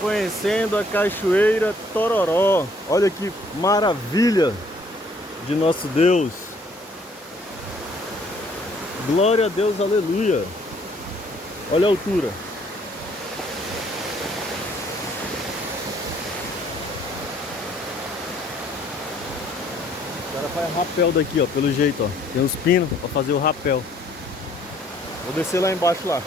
conhecendo a Cachoeira Tororó. Olha que maravilha de nosso Deus. Glória a Deus, aleluia. Olha a altura. O cara faz rapel daqui, ó, pelo jeito, ó. Tem uns pinos pra fazer o rapel. Vou descer lá embaixo lá.